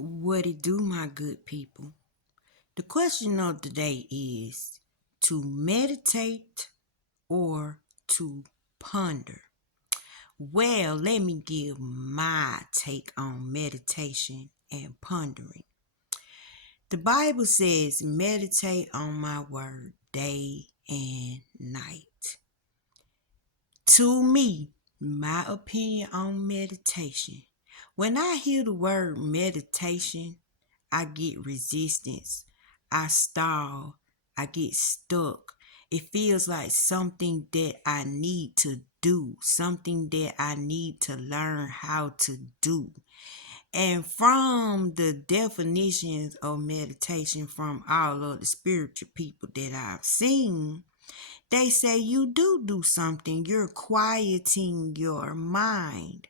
What it do, my good people? The question of the day is to meditate or to ponder. Well, let me give my take on meditation and pondering. The Bible says, meditate on my word day and night. To me, my opinion on meditation, when I hear the word meditation, I get resistance. I stall. I get stuck. It feels like something that I need to do, something that I need to learn how to do. And from the definitions of meditation from all of the spiritual people that I've seen, they say you do something. You're quieting your mind,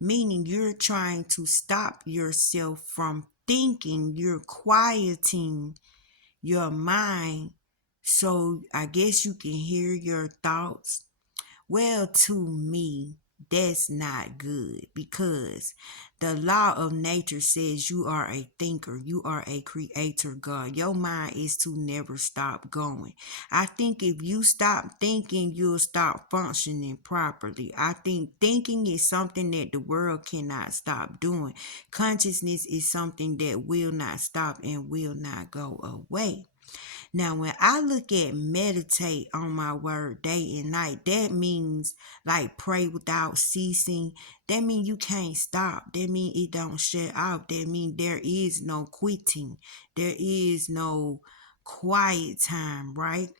meaning you're trying to stop yourself from thinking. You're quieting your mind so I guess you can hear your thoughts. Well, to me, that's not good because the law of nature says you are a thinker, you are a creator, God. Your mind is to never stop going. I think if you stop thinking, you'll stop functioning properly. I think thinking is something that the world cannot stop doing. Consciousness is something that will not stop and will not go away. Now, when I look at meditate on my word day and night, that means like pray without ceasing. That means you can't stop. That means it don't shut off. That means there is no quitting. There is no quiet time, right?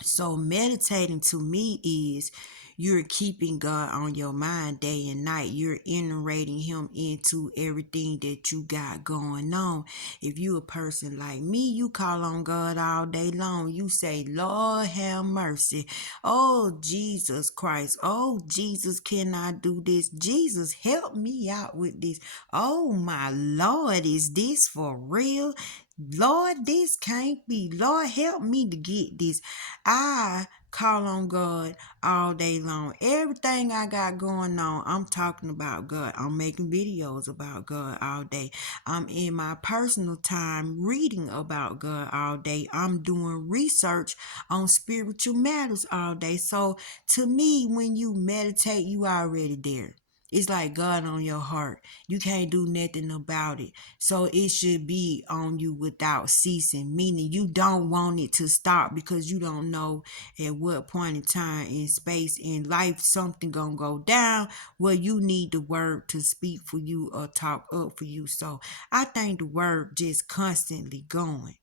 So meditating to me is you're keeping God on your mind day and night. You're integrating him into everything that you got going on. If you a person like me, you call on God all day long. You say, Lord have mercy. Oh, Jesus Christ. Oh, Jesus, can I do this? Jesus, help me out with this. Oh, my Lord, is this for real? Lord, this can't be. Lord, help me to get this. I call on God all day long. Everything I got going on, I'm talking about God. I'm making videos about God all day. I'm in my personal time reading about God all day. I'm doing research on spiritual matters all day. So to me, when you meditate, you already there. It's like God on your heart. You can't do nothing about it. So it should be on you without ceasing, meaning you don't want it to stop because you don't know at what point in time in space in life something gonna go down where you need the word to speak for you or talk up for you. So I think the word just constantly going.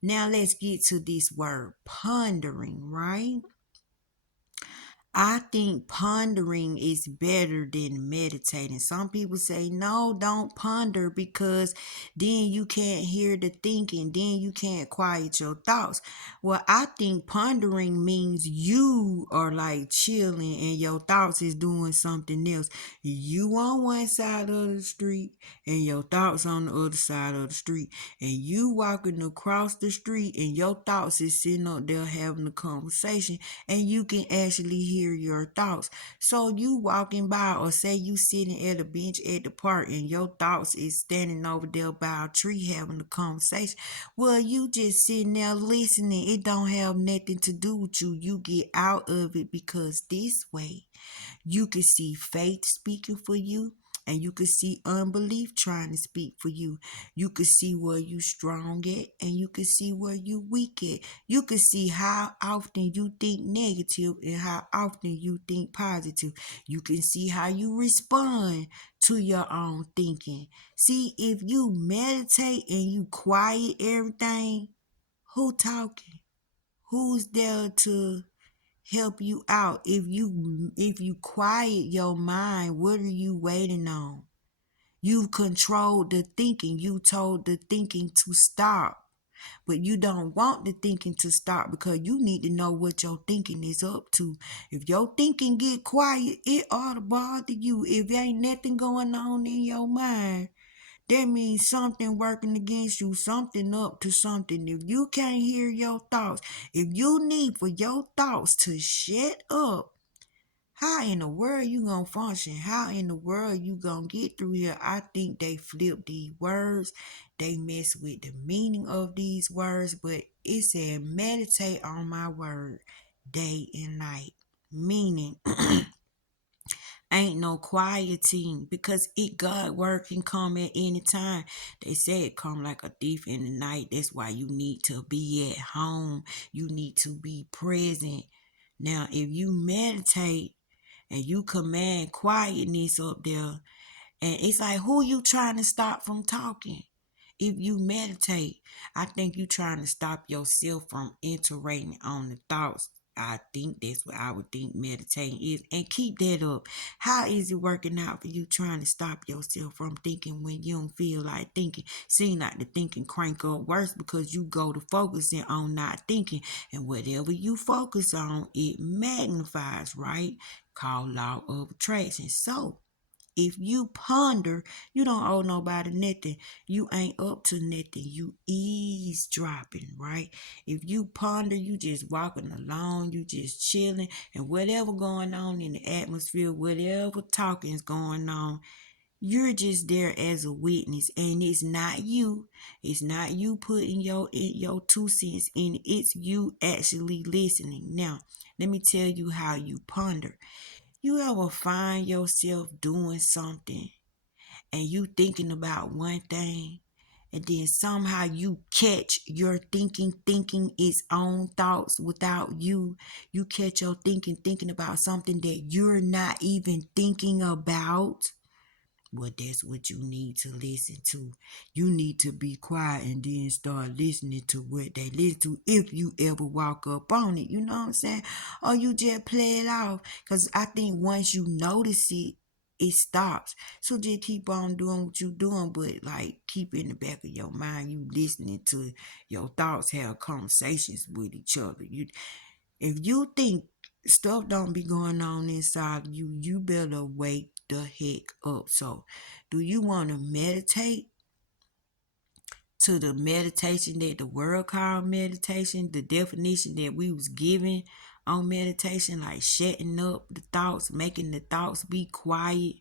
Now let's get to this word pondering, right? I think pondering is better than meditating. Some people say, no, don't ponder because then you can't hear the thinking, then you can't quiet your thoughts. Well, I think pondering means you are like chilling and your thoughts is doing something else. You on one side of the street and your thoughts on the other side of the street. And you walking across the street and your thoughts is sitting up there having a conversation and you can actually hear your thoughts. So you walking by or say you sitting at a bench at the park and your thoughts is standing over there by a tree having a conversation. Well, you just sitting there listening. It don't have nothing to do with you. You get out of it because this way you can see faith speaking for you. And you can see unbelief trying to speak for you. You can see where you strong at and you can see where you weak at. You can see how often you think negative and how often you think positive. You can see how you respond to your own thinking. See, if you meditate and you quiet everything, who talking? Who's there to help you out? If you quiet your mind, what are you waiting on? You've controlled the thinking. You told the thinking to stop. But you don't want the thinking to stop because you need to know what your thinking is up to. If your thinking get quiet, it ought to bother you. If there ain't nothing going on in your mind, that means something working against you, something up to something. If you can't hear your thoughts, if you need for your thoughts to shut up, How in the world you gonna function? How in the world you gonna get through here? I think they flip these words. They mess with the meaning of these words, but it said meditate on my word day and night. Meaning ain't no quieting because it God word can come at any time. They say it come like a thief in the night. That's why you need to be at home. You need to be present. Now, if you meditate and you command quietness up there, and it's like, who you trying to stop from talking? If you meditate, I think you trying to stop yourself from iterating on the thoughts. I think that's what I would think meditating is. And keep that up. How is it working out for you trying to stop yourself from thinking when you don't feel like thinking? Seem like the thinking crank up worse because you go to focusing on not thinking. And whatever you focus on, it magnifies, right? Called law of attraction. So if you ponder, you don't owe nobody nothing. You ain't up to nothing. You eavesdropping, right? If you ponder, you just walking along, you just chilling, and whatever going on in the atmosphere, whatever talking is going on, you're just there as a witness, and it's not you. It's not you putting your 2 cents in. It's you actually listening. Now, let me tell you how you ponder. You ever find yourself doing something and you thinking about one thing and then somehow you catch your thinking its own thoughts without you catch your thinking about something that you're not even thinking about? Well, that's what you need to listen to. You need to be quiet and then start listening to what they listen to if you ever walk up on it. You know what I'm saying? Or you just play it off. Because I think once you notice it, it stops. So just keep on doing what you're doing, but like keep in the back of your mind, you listening to your thoughts, have conversations with each other. If you think stuff don't be going on inside of you, you better wake the heck up. So, do you want to meditate to the meditation that the world called meditation, the definition that we was given on meditation, like shutting up the thoughts, making the thoughts be quiet?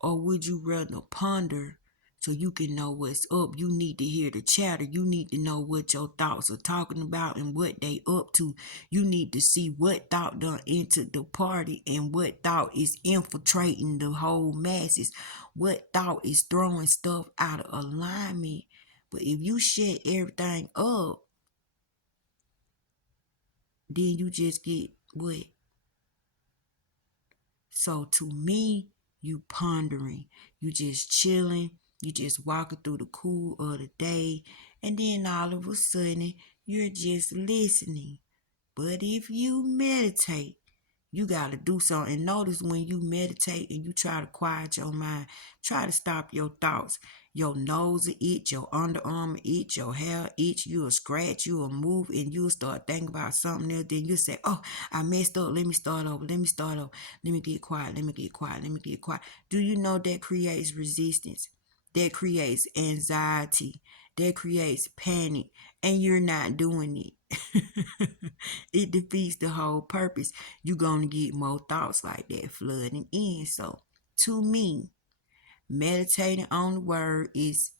Or would you rather ponder so you can know what's up? You need to hear the chatter. You need to know what your thoughts are talking about and what they up to. You need to see what thought done entered the party and what thought is infiltrating the whole masses. What thought is throwing stuff out of alignment. But if you shut everything up, then you just get what? So to me, you pondering, you just chilling, you just walking through the cool of the day, and then all of a sudden you're just listening. But if you meditate, you got to do something. And notice when you meditate and you try to quiet your mind, try to stop your thoughts. Your nose will itch, your underarm will itch, your hair itch, you'll scratch, you'll move, and you'll start thinking about something else. Then you'll say, oh, I messed up. Let me start over. Let me start over. Let me get quiet. Let me get quiet. Let me get quiet. Do you know that creates resistance? That creates anxiety. That creates panic. And you're not doing it. It defeats the whole purpose. You're going to get more thoughts like that flooding in. So, to me, meditating on the word is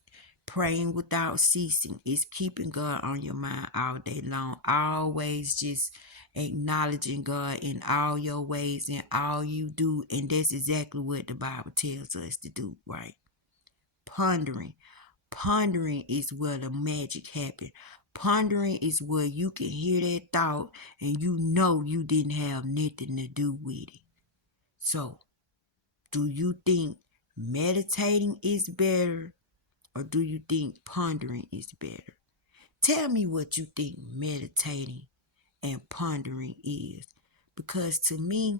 praying without ceasing. It's keeping God on your mind all day long. Always just acknowledging God in all your ways and all you do. And that's exactly what the Bible tells us to do, right? Pondering. Pondering is where the magic happens. Pondering is where you can hear that thought and you know you didn't have nothing to do with it. So, do you think meditating is better or do you think pondering is better? Tell me what you think meditating and pondering is. Because to me,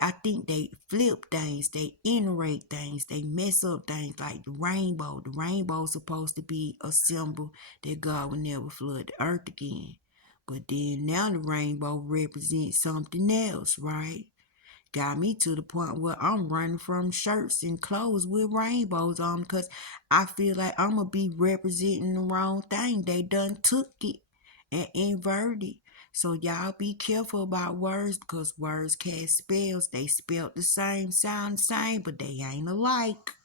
I think they flip things, they iterate things, they mess up things like the rainbow. The rainbow is supposed to be a symbol that God will never flood the earth again. But then now the rainbow represents something else, right? Got me to the point where I'm running from shirts and clothes with rainbows on because I feel like I'm going to be representing the wrong thing. They done took it and inverted. So y'all be careful about words because words cast spells. They spelled the same, sound the same, but they ain't alike.